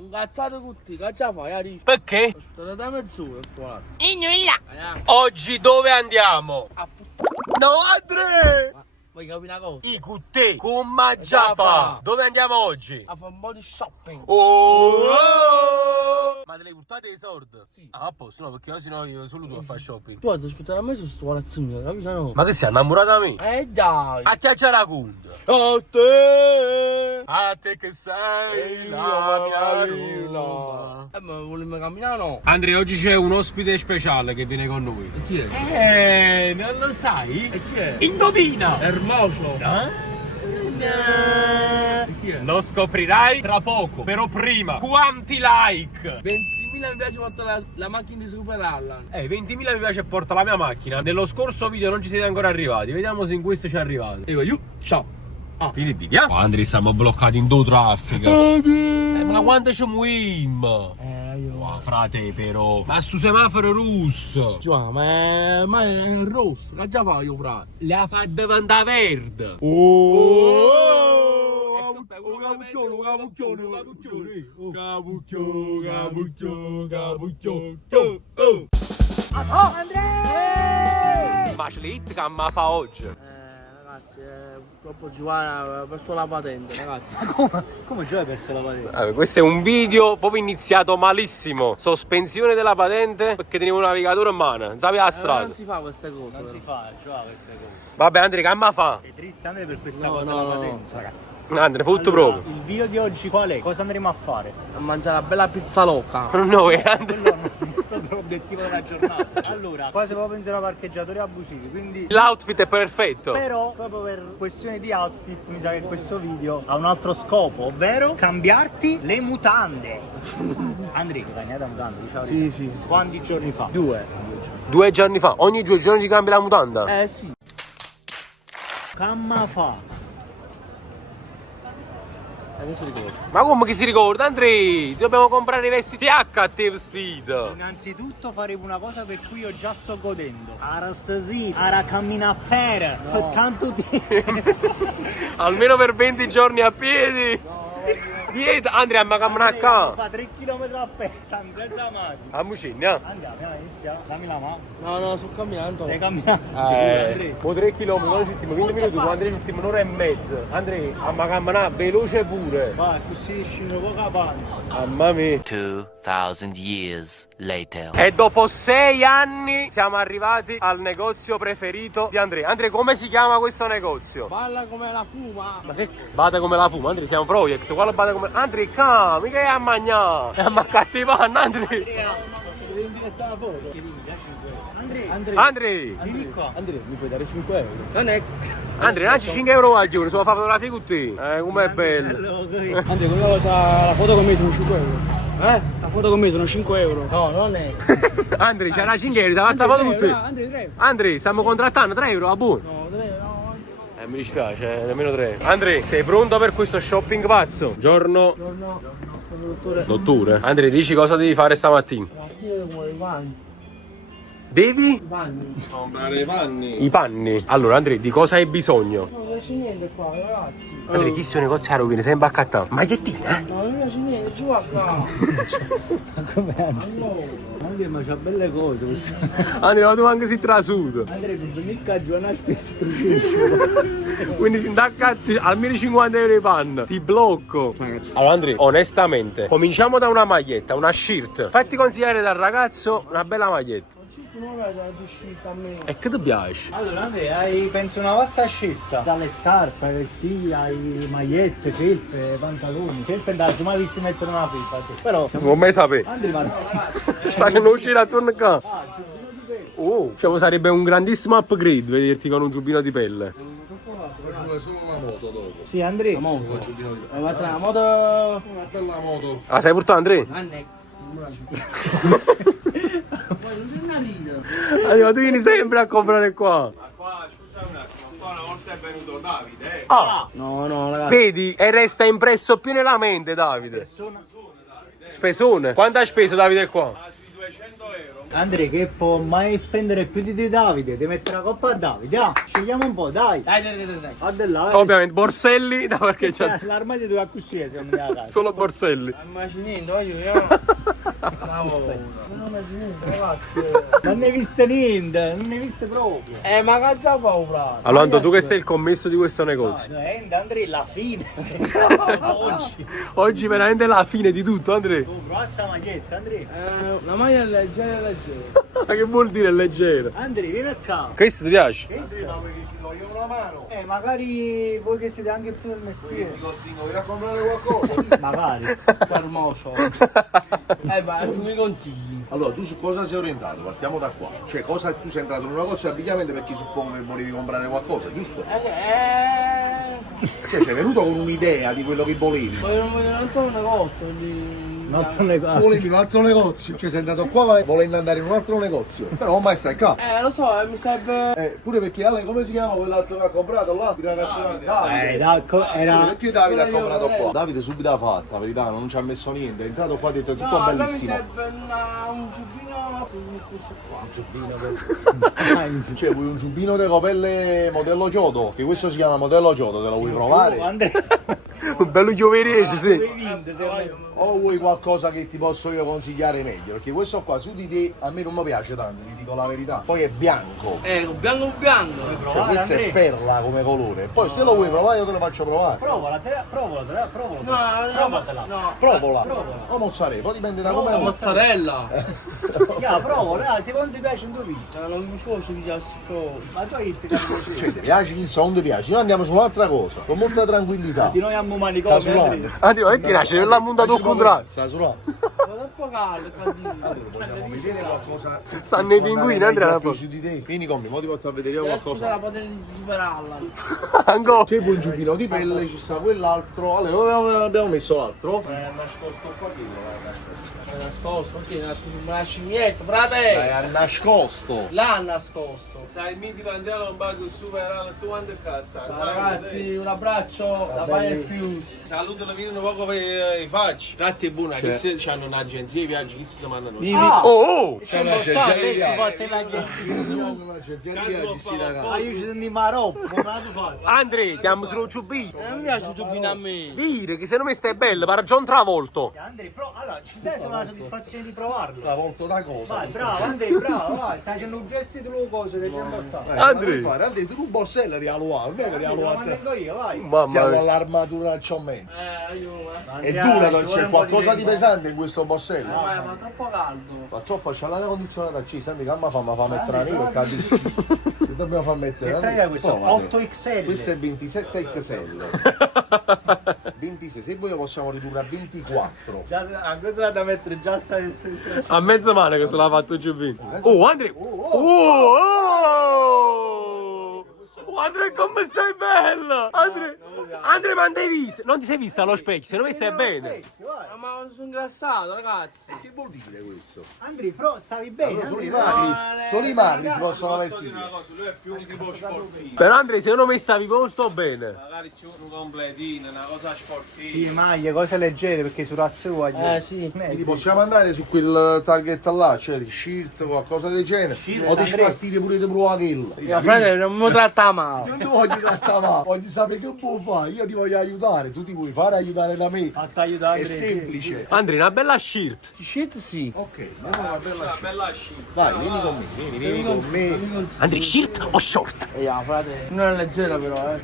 Un cazzato con te, che già fai, Ari? Perché? Sono da mezz'ora, sto là. Oggi dove andiamo? A puttana. No, Andre! Vuoi capire una cosa? I cuttè, come già fa? Dove andiamo oggi? A fare un po' di shopping. Oh! Ma te le portate i soldi? Sì. Ah, a posto, no, perché sennò io solo tu a fare shopping. Tu hai aspettato a me su sto palazzino, capito? No? Ma che sei innamorato da me? Dai. A chi ci racconta? A te. A te che sei la mia Roma. Ma vogliamo camminare no? Andrea, oggi c'è un ospite speciale che viene con noi. E chi è? Non lo sai? E chi è? Indovina! Ermocio. E chi è? Lo scoprirai tra poco. Però prima, quanti like? 20.000 mi piace portare la macchina di Super Allan. 20.000 mi piace porta la mia macchina. Nello scorso video non ci siete ancora arrivati. Vediamo se in questo ci arrivate. E io, ciao. Fine video. Andri, siamo bloccati in due traffico. Ma quando ci muoviamo? Io. Frate però. Ma su semaforo russo. Già, ma è il rosso, che già fa io, frate? Le ha fatte diventare verde. Ma ce l'hai che mi fa oggi? Ragazzi, purtroppo Giovanna ha perso la patente, ragazzi. Come già hai perso la patente? Questo è un video proprio iniziato malissimo. Sospensione della patente perché tenevo un navigatore in mano. Non sapeva la strada. Non si fa queste cose. Non si fa, già queste cose. Vabbè, Andrea, che mi fa? È triste Andrea per questa No, cosa no, della no. patente, ragazzi. Andrea, tutto Allora, proprio. il video di oggi qual è? Cosa andremo a fare? A mangiare una bella pizza loca. No, Andrea. Quello è l'obiettivo della giornata. Allora, qua si può pensare a parcheggiatori abusivi, quindi... L'outfit è perfetto. Però, proprio per questione di outfit, mi sa che questo video ha un altro scopo, ovvero cambiarti le mutande. Andrea, che cambiata mutande, diciamo. Sì. Quanti giorni fa? 2. 2 giorni fa, ogni 2 giorni ti cambi la mutanda? Sì. Camma fa. Adesso ricordo. Ma come che si ricorda, Andrea? Ti dobbiamo comprare i vestiti H a te vestito. Innanzitutto faremo una cosa per cui io già sto godendo. Ara stasì, ara cammina per tanto tempo. Almeno per 20 giorni a piedi. Dieta, Andrea, ma cammina qua. Fa 3 km a pezzo, senza macchina. A Mucigna. Andiamo, inizia. Dammi la mano. No, sto camminando. Stai camminando? Andrea. Poi 3 km, noi ci 20 minuti, quando ci mettiamo un'ora e mezza. Andrea, ma camminare veloce pure. Va, così scende poca panza. Mamma mia. 2,000 years later. E dopo 6 anni siamo arrivati al negozio preferito di Andrea. Andrea, come si chiama questo negozio? Balla come la fuma. Ma che bada come la fuma, Andrea, siamo project. Quale bada come... Andrea, mica è a mangiare. È a maccare i panni, Andrea. Devi indirettare la foto. Andrea. Vieni qua. Andrea, mi puoi dare 5 euro? Non è. Andrea, non ci 5 euro al giorno, solo fa fotografie con te. Com'è bello. Andrea, come la foto con me sono 5 euro. La foto con me sono 5 euro. No, non è. Andrea, c'era 5 euro, stai fatta foto con te. Andrea, 3 euro. Andrea, stiamo contrattando 3 euro, a buono. No, 3 euro. Mi dispiace, nemmeno 3. Andrea, sei pronto per questo shopping pazzo? Giorno... No, dottore. Dottore. Andrea, dici cosa devi fare stamattina? Io vuoi i panni. Devi? I panni. Comprare i panni. I panni? Allora, Andrea, di cosa hai bisogno? Non c'è niente qua, ragazzi. Andrea, chi sono i negoziari viene sempre a cattare? Magliettina? No, non c'è niente, giù a qua. Come Andrea, ma c'ha belle cose. Andrea, ma tu anche si trasuto. Andrea, se vieni qua giù a spesso 300. Quindi si indacca almeno 50 euro di panna. Ti blocco. Allora, Andrea, onestamente, cominciamo da una maglietta, una shirt. Fatti consigliare dal ragazzo una bella maglietta. E che ti piace? Allora Andrea, penso una vasta scelta. Dalle scarpe, ai vestiti, ai magliette, felpe, pantaloni. Felpe non ti mai visto mettere una felpa. Però... Non si può mai sapere. Andrea, ma... Ci facendo un giro attorno qua. Oh, cioè sarebbe un grandissimo upgrade vederti con un giubbino di pelle. Sì, Andrea. La moto. La moto. Una bella moto. La sai portare, Andrea? Annex. Allora, tu vieni sempre a comprare qua. Qua, scusa un attimo, qua una volta è venuto Davide, No, ragazzi. Vedi? E resta impresso più nella mente, Davide. Spesone. Quanto hai speso, Davide, qua? sui 200 euro, Andrea, che può mai spendere più di Davide, devi mettere la coppa a Davide, scegliamo un po', dai. Dai. Guarda là, Ovviamente Borselli, no, perché c'è l'armadio dove acquistare secondo me a casa. solo Borselli. Ma c'è niente, io. Non è niente, ragazzi. Non ne hai viste niente, non ne hai viste proprio. Ma che già paura. Allora, Anto, tu che sei il commesso di questo negozio. Andrea, la fine. Oggi. Oggi veramente è la fine di tutto, Andrea. Tu prova sta maglietta, Andrea. La maglia è leggera. Ma che vuol dire leggero? Andrea, vieni a casa. Questo ti piace? Magari voi che siete anche più del mestiere. Ti costringo io a comprare qualcosa. Magari. Fermoso. Ma tu mi consigli? Allora, tu su cosa sei orientato? Partiamo da qua. Cioè, cosa tu sei entrato in un negozio di abbigliamento perché suppongo che volevi comprare qualcosa, giusto? Cioè, sei venuto con un'idea di quello che volevi. Voglio un negozio lì. Un altro negozio. Volevi un altro negozio. Cioè, sei andato qua volendo andare in un altro negozio. Però mai stai qua. Lo so, mi serve. Pure perché Ale, come si chiama quell'altro che ha comprato là? Il ragazzo Davide. Era. Perché Davide ha comprato qua? Davide subito l'ha fatta, la verità, non ci ha messo niente. È entrato qua e ha detto tutto No, mi bellissimo. serve un giubbino questo qua. Cioè, vuoi un giubbino di copelle modello chiodo? Che questo si chiama modello chiodo, te lo vuoi provare? Andrea. Un bello gioverese, sì. O vuoi qualcosa che ti posso io consigliare meglio? Perché questo qua su di te a me non mi piace tanto, ti dico la verità. Poi è bianco. Bianco. Cioè questo è perla come colore. Poi se lo vuoi provare io te lo faccio provare. Provala. No. Provola. O mozzarella, poi dipende da come La vuoi. mozzarella. Provala, secondo ti piace un tuo video. Non mi piace di Ma tu hai detto che Cioè, ti piace il son, ti piace. Noi andiamo su un'altra cosa, con molta tranquillità. se noi abbiamo Sta manicomio, sulando. Andrea. Andrea, ma ti nasce nella montata al contrario. Sta sulando. troppo caldo, Vogliamo vedere qualcosa. Stanno i pinguini, Andrea. Più su di te. Vieni con me, mo ti porto a vedere io Scusa qualcosa. la potenza di superarla. Ancora. C'è pure un giubbino di pelle, ci sta quell'altro. Allora, abbiamo messo l'altro. Nascosto qua che Nascosto, ok, una scimmietta, frate! è nascosto. L'ha nascosto. Sai, il mitico Andrea Lombardo supera tu quanto cazzo. Ragazzi, un abbraccio da Fire Fuse. Saluto la vino un poco per i facci. Tratti è buona, che se c'hanno un'agenzia di viaggi, chi si domandano? Oh! C'è Importante, si fatte l'agenzia. Ma io ci senti Marocco, come la tu fai? Andrea, chiamo solo ciubì. Non mi piace tutto bene a me. Dire che se non mi stai bello, per John Travolto. Andrea, allora, ci dai solo la soddisfazione di provarlo. Travolto da cosa? Vai, bravo, Andrea, bravo, vai, stai facendo un gesto di tu cose che ci hanno portato. Andrea. Andrea, tu un borsello di Aloha, non è che di Te lo Aloha. mantengo io, vai. Mamma Siamo mia. all'armatura al ciomento. Aiuto. È dura, non c'è qualcosa di pesante in questo borsello. Ma fa troppo caldo. Ma troppo c'ha l'aria condizionata accesa, senti che ma fa mettere la neve, capisci? Che dobbiamo far mettere? Che taglia questo? Provate. 8XL. Questo è 27 XL. 26, se voi lo possiamo ridurre a 24. Già, questo è da mettere già sta. A mezza mano che se l'ha fatto Giubbino. Oh, Andrea. Oh, Andrea, come sei bella! Andrea, ma non ti hai visto? Non ti sei vista allo specchio, se non mi stai bene. Ma sono ingrassato, ragazzi. Che vuol dire questo? Andrea, però stavi bene. Sono i Andrea. magri, sono i magri si possono vestire. Lui è più un tipo sportivo. Però Andrea, secondo me stavi molto bene. Magari c'è un completino, una cosa sportiva. Sì, maglie, cose leggere perché su sua. Sì. Quindi possiamo andare su quel target là, cioè di shirt, qualcosa del genere. O ti fastidio pure di provare quello. Mio fratello non mi tratta male. Non ti voglio trattare male, voglio sapere che può fare, io ti voglio aiutare, tu ti vuoi fare aiutare da me. A t'aiutare, È semplice. Andrea, una bella shirt. Shit sì. Ok, andiamo una bella sci. Vai, vieni con me, vieni con me. Andrea, shirt o short? Frate. Non è leggera però,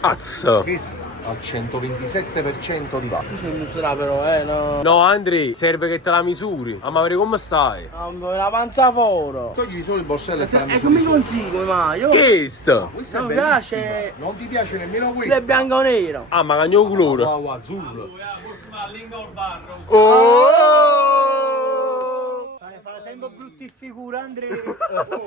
Azzo. Questo al 127% di va. Tu sei misura però, no. No, Andrea, serve che te la misuri. Ma vedere come stai. La pancia fuori. Togli solo il borsello e te la E come misuri. consigli, come mai? Io Che è sto? Questa è non mi bellissima. piace. Non ti piace nemmeno è questa? bianco o nero. Ah, ma cagno colore. Wow, azzurro. Oh! Fa sempre brutti figure, Andrea.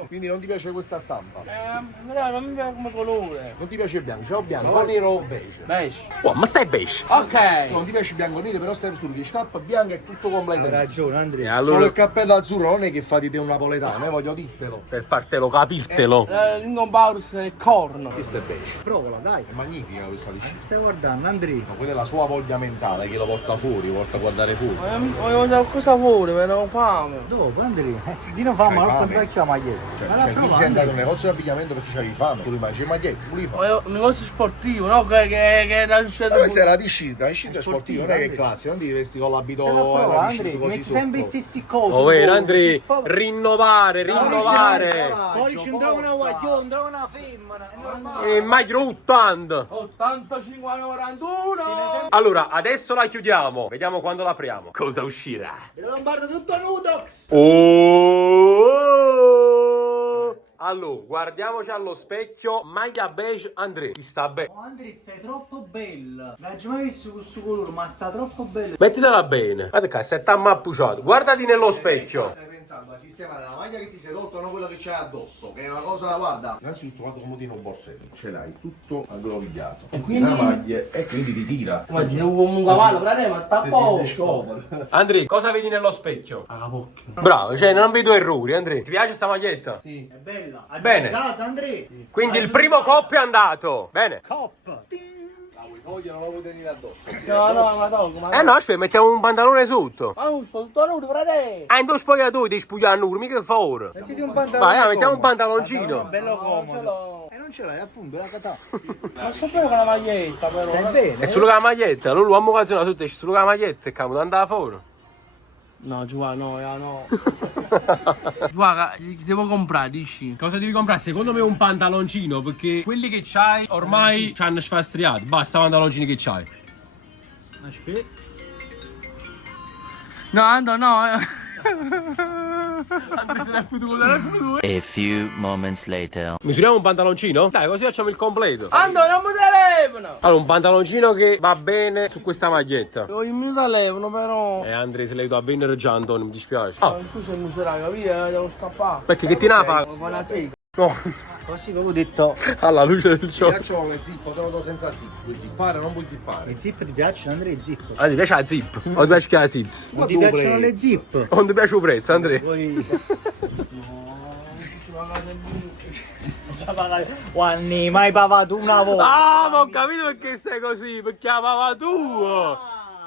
Quindi non ti piace questa stampa? Però non mi piace come colore. Non ti piace il bianco? C'è o bianco, o nero o beige? Beige. Oh, ma stai beige? Ok. Non ti piace il bianco nero, però stai vestito di scarpa bianca e tutto Hai completo. ragione, E Andrea. Solo allora, il cappello azzurro non è che fa di te un napoletano, voglio dirtelo. per fartelo capirtelo. L'ingompaurus nel corno. Questo è beige. Provala, dai. È magnifica questa liscina. Stai guardando, Andrea. Ma quella è la sua voglia mentale che lo porta fuori, lo porta a guardare fuori. Voglio mangiare qualcosa fuori, però ho fame. Dopo, Andrea. Dino fa, ma non vecchio la maglietta. Cioè, tu sei andato in un negozio di abbigliamento perché c'avevi fame, tu li mangi in maglietta, tu li fai. Un negozio sportivo, no? Che la scelta. Questa è la discita sportiva, non è che è classica, non ti vesti con l'abito la discita così metti sempre i sotto. stessi cose. Oh, Andri, rinnovare. Poi ci andrà una guaglione, andrà una femmina, è normale. E mai 80. 85 41. Allora, adesso la chiudiamo. Vediamo quando l'apriamo. Cosa uscirà? Lombardo tutto nudox. Oh! Allora, guardiamoci allo specchio. Maglia beige, Andrea. Ti sta bene. Oh, Andri, stai troppo bella. Non hai mai visto questo colore, ma sta troppo bella. Mettitela bene. Guarda che sei ammappucciato. Guardati nello specchio. Stai pensando a sistemare la maglia che ti sei tolto, non quella che c'hai addosso, che è una cosa, guarda. Innanzitutto quando comodino un borsello, ce l'hai tutto aggrovigliato. E quindi la maglia e quindi ti tira. Immagino come un cavallo, frate, ma sta Ti poco. senti scomodo. Andrea, cosa vedi nello specchio? Ah, bocchio. Bravo, cioè non vedo errori, Andrea. Ti piace sta maglietta? Sì. È bella. Bene. Andrea. Quindi il primo cop è andato. Bene. Cop. La vuoi togliere, non la vuoi tenere addosso. No, ma tolgo, ma. No, aspetta, mettiamo un pantalone sotto. Ma non sto tutto nudo, frate. In due spogliatoi ti spuglia a nudo, mica fa ora. Mettiti un pantalone. Vai, mettiamo un pantaloncino. Bello Non ce comodo. l'ho. E non ce l'hai, appunto, la catà. Ma sto bene con la maglietta, però. Stai bene? È solo con la maglietta, allora l'uomo occasiona tutto, esce solo con la maglietta e cambia, andava fuori. No, Giovanni, no. Guarda, devo comprare, dici? Cosa devi comprare? Secondo me un pantaloncino, perché quelli che c'hai ormai ci hanno sfastriato. Basta pantaloncini che c'hai. Aspetta. No, Ando, no. Andrea se n'è fottuto, se n'è fottuto. A few moments later. Misuriamo un pantaloncino? Dai, così facciamo il completo. Ando, non mi telefono. Allora, un pantaloncino che va bene su questa maglietta. Il mio telefono, però. Andrea, se lei va bene già, Antonio, mi dispiace. Ma tu sei musera, capito? Devo scappare. Perché che ti ne fa? Fa una sega. No, Così come ho detto. alla luce del Mi giorno. piacciono le zip, te lo do senza zip. Puoi zippare, non puoi zippare. I zip ti piacciono, Andrea? I zip. Ah, ti piace la zip? O ti piace che la ziz? Non ti piacciono le zip? Non ti piace il prezzo, Andrea? Poi. Giovanni, mai pavato una volta. Ah, ma ho capito perché sei così, perché la pava tu!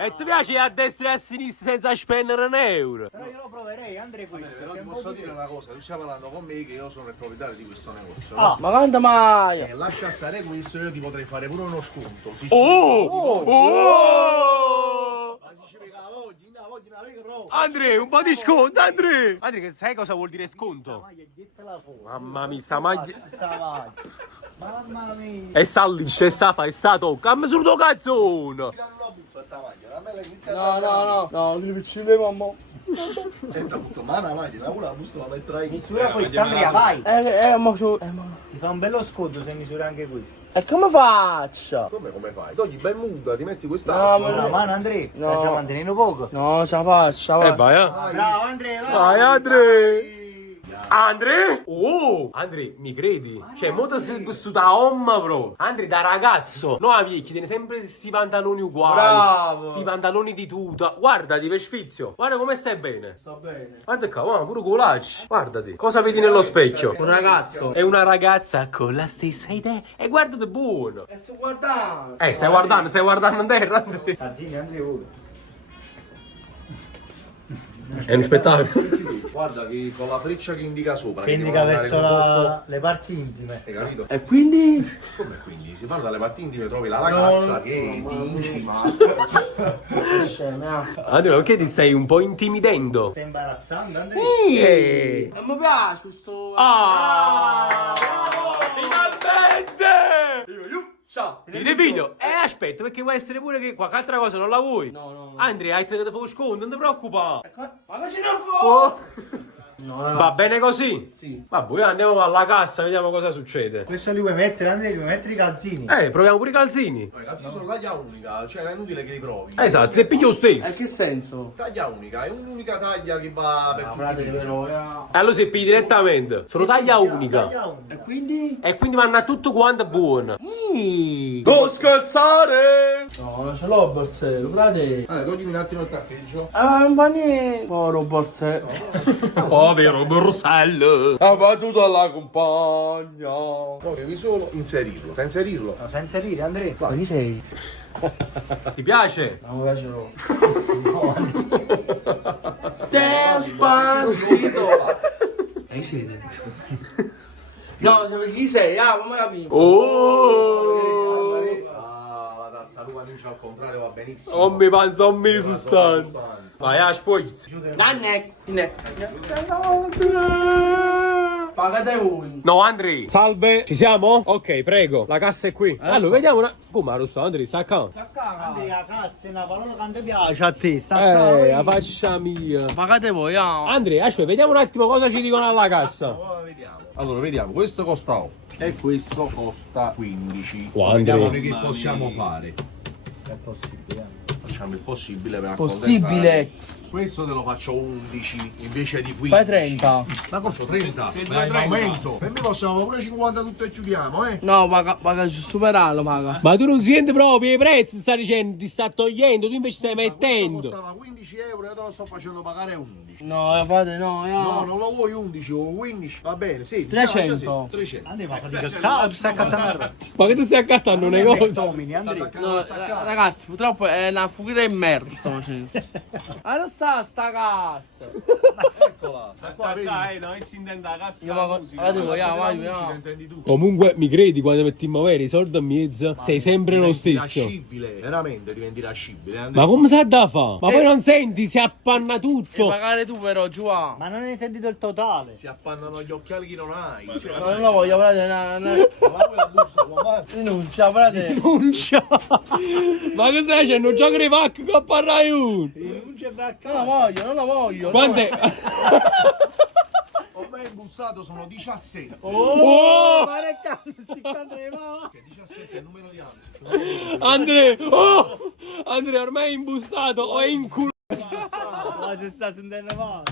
E ti piace a destra e a sinistra senza spendere un euro? Però io lo proverei, Andrea, questo. Però ti posso dire una cosa, tu stai parlando con me che io sono il proprietario di questo negozio. Ah. Ma quanto mai? E lascia stare questo, io ti potrei fare pure uno sconto. Si Oh! Ma si ci vede la voglia, la vega roba. Andrea, un po' di sconto, Andrea! Andrea, che sai cosa vuol dire sconto? Mamma mia, sta maglia... Mamma mia. E sa liscia, e sa fa, e sa tocca, ma sul tuo cazzone! Ti danno una buffa sta maglia, da me la inizia No, li vicini mamma. E ti ha detto, ma una maglia, una busta la metterai in Misura questa, Andrea, vai. Ma Ti fa un bello sconto se misura anche questo. E come faccio? come fai? Togli Bermuda, ti metti questa. No, Con la mano, Andrea. No. Sta già mantenendo poco. No, ce la faccio, vai. vai, Bravo, Andrea, vai. Vai, Andrea! Andre? Oh! Andre, mi credi? Cioè, mo ti sei vissuto a omma, bro. Andre, da ragazzo. No, a vecchi, tieni sempre questi pantaloni uguali. Bravo. Questi pantaloni di tuta. Guardati, per sfizio. Guarda come stai bene. Sta bene. Guarda qua, guarda, pure colacci. Guardati. Cosa vedi nello specchio? Un ragazzo. È una ragazza con la stessa idea. E guardate buono. E sto guardando. Stai guardando a terra, Andre. Tazzini, Andrea, pure. È uno spettacolo. Guarda che con la freccia che indica sopra. Che ti indica devo verso andare nel posto- le parti intime. Hai capito? E quindi? Come quindi? Si parla dalle parti intime, trovi la ragazza che ti intima. Andrea, perché ti stai un po' intimidendo? Stai imbarazzando, Andrea? Ehi. Non mi piace questo. Ah! Finalmente! Ciao. Vedi il video? Aspetta, perché vuoi essere pure che qualche altra cosa non la vuoi? No. Andrea, hai tirato fuori sconto, non ti preoccupare. Ma che ce ne fa? No. Va bene così? Sì. Vabbè, andiamo alla cassa, vediamo cosa succede. Questo li vuoi mettere, Andrea? Li vuoi mettere i calzini? Proviamo pure i calzini. Ragazzi, sono taglia unica, cioè è inutile che li provi. Esatto, ti piglio lo E stesso. che senso? Taglia unica, è un'unica taglia che va per tutti i video. Allora si pigli direttamente. Sono taglia unica. Taglia unica. E quindi? E quindi vanno a tutto quanto buono. Non scherzare! No, non ce l'ho il borsello, frate. Allora, toglimi un attimo il tappeggio. Non fa niente. Povero borsello. Povero borsello. Ha battuto alla compagna. Poi devi solo inserirlo. Da inserirlo. No, senza ridere, Andrea. Ma chi sei? Ti piace? Non mi piace no. Dance Hai sede? No, perché chi sei? Come capito? Oh! La tartaruga ninja al contrario va benissimo. Ommi panza, ommi sostanza. Vai, aspoggi. Gannek. Pagate voi. No, Andri. Salve. Ci siamo? Ok, prego. La cassa è qui. Allora, vediamo una... Come, Rusto? Andri, sta qua. Andri, la cassa è una parola che non ti piace a te. La faccia mia. Pagate voi, Andri, aspetta, vediamo un attimo cosa ci dicono alla cassa. Allora, vediamo, questo costa 8 e questo costa 15. Qua, Vediamo Andri. noi che possiamo fare. È possibile. Facciamo il possibile per Possibile. accontentare. Questo te lo faccio 11 invece di 15. Fai 30. Ma faccio 30. Ma in aumento. Per me possiamo pure 50 tutto e chiudiamo, No, paga superarlo, paga. Ma tu non senti proprio i prezzi, stai dicendo, ti sta togliendo, tu invece stai Questo mettendo. costava 15 euro e io te lo sto facendo pagare 11. No, padre, no. No, non lo vuoi 11, o 15. Va bene, sì. 300. 300. Andri, ma fatti che cazzo stai accattando la razza? Ma che tu stai accattando un negozio? Domini, Andri. No, ragazzi, purtroppo è una fuga di merda. Stiamo facendo. Non sta cazzo. Eccola. noi si intende la cassa. Io guardate voi, Musica, intendi tu. Comunque mi credi quando mettiamo avere i soldi a mezzo? Sei sempre lo Diventi stesso. lascibile, veramente diventi lascibile. Ma come sa da fa? Ma poi non senti, si appanna tutto. Pagare tu però, giù. Ma non hai sentito il totale? Si appannano gli occhiali che non hai. Cioè, No, non lo voglio, guardate, la busta, guarda. rinuncia, guardate. Rinuncia! Ma che stai facendo? Un gioco di pacca che parrai uno. Rinuncia per Non lo voglio. Quant'è? Ormai imbussato sono 17. Oh! Fare cazzo, si cadeva! 17 è il numero di anzi. Andre! Oh! Andre ormai è imbustato o è in culo. Ma se sta sentendo male!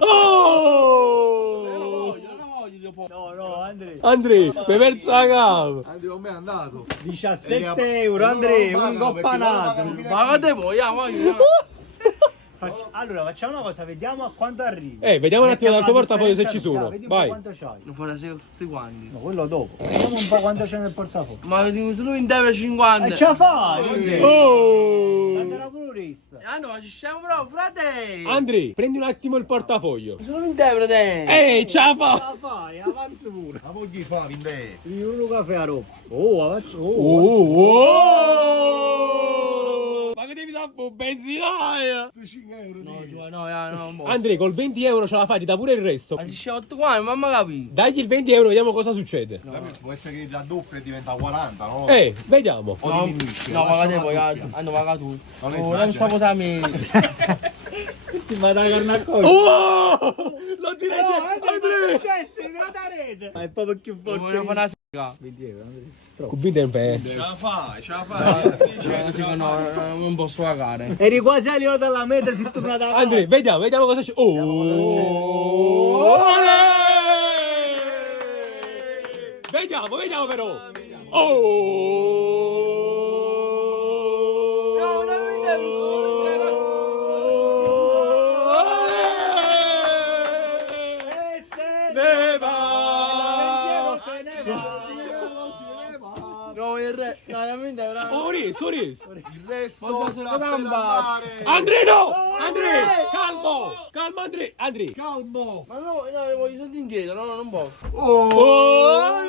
Oh! No, Andri! Andre, mi hai perso la cava. Andri con me è andato. 17 euro, Andri, un coppanato! Pagate voi, voglio. Allora, facciamo una cosa, vediamo a quanto arrivi. Vediamo un attimo dal tuo portafoglio se ci differenza, sono. vedi un po' Vai. quanto c'hai. Non farà sempre tutti quanti. No, quello dopo. Vediamo un po' quanto c'è nel portafoglio. Ma dico solo 20,50 E ce la fai! Oh! Andrà plurista. Ah no, ci siamo però, frate! Andre, prendi un attimo il portafoglio. Solo 20 euro te! Ce la fa! La fai, avanza pure. Ma voglio fare in te. Un caffè a roba. Oh, avanza. Ma che devi sapere un benzinaia? 5 euro No, di. no, non posso. Andre, col 20 euro ce la fai, ti dà pure il resto. Ma ci siamo 8 qua, mamma capì. Dagli il 20 euro, vediamo cosa succede. Può essere che la doppia diventa 40, no? Vediamo. O diminuisce. No, lascia pagate la voi, doppia. hanno pagato tu. Non Oh, non sta cosa mia. Ti va da carne a cosa? Oh! Lo direi Andre! Da rete. Ma è proprio più forte. Voglio fare una sega. 20 euro, Andri. Con 20 euro. Ce la fai. No, non posso pagare. Eri quasi arrivato alla meta, si torna da casa. Andre, vediamo cosa c'è. Oh! Olè! Vediamo però. Oh! Ne va! No, il re. No, veramente è bravo. Oh, riesco. Il resto Posso sta solo per gamba. andare. Andre no! Andre! Calmo Andre! Andre! Calmo. Ma no, voglio soldi indietro, no, non posso. Olè!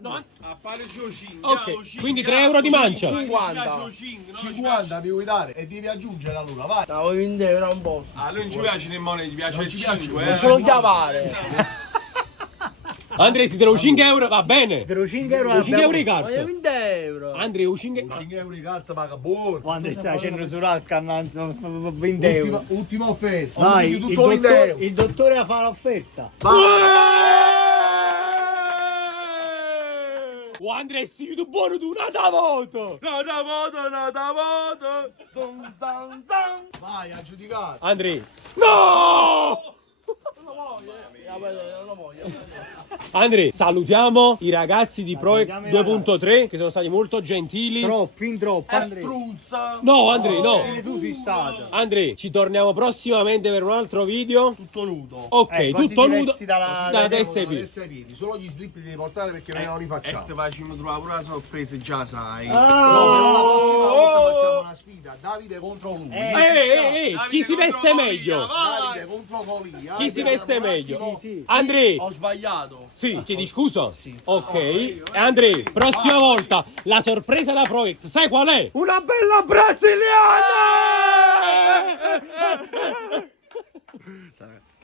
No, A fare il 5. ok, quindi 3 euro di mancia. 50. 50 mi vuoi dare e devi aggiungere allora, vai. No, voglio 20 euro, non posso. A lui non ci piace nemmeno, gli piace il ci piace, 5. Non solo chiamare. Andre, se te lo 5 euro va bene. Te lo 5 euro. 5 euro di Voglio carta. 20 euro. Andre, 5 5 euro di carta paga buono. Quando stai facendo su Racca, annanzi 20 euro. Ultima offerta. Vai, Ultimi il tutto 20 dottore, euro. il dottore fa l'offerta. Oh, Andre, sei tu buono tu, nata voto. Nata voto. Zon, zan, zan. Vai, aggiudicato. Andre. No! Andrea, salutiamo i ragazzi di Project 2.3 che sono stati molto gentili. Fin troppo, Andrea. No, Andrea, no. Tu sei stato. Andrea, ci torniamo prossimamente per un altro video. Tutto nudo. Ok, così tutto ti nudo. vesti Da dalla testa ai Non piedi. essere ai piedi, solo gli slip li devi portare perché noi non li facciamo. Ti facciamo trovare pure la sorpresa, già sai. No, però la prossima volta facciamo una sfida, Davide contro lui. Chi si veste meglio? Davide contro Colia. Chi si veste meglio? Sì. Andrea, Ho sbagliato. sì, chiedi scusa? Ok. E Andrea, prossima volta la sorpresa da Project, sai qual è? Una bella brasiliana!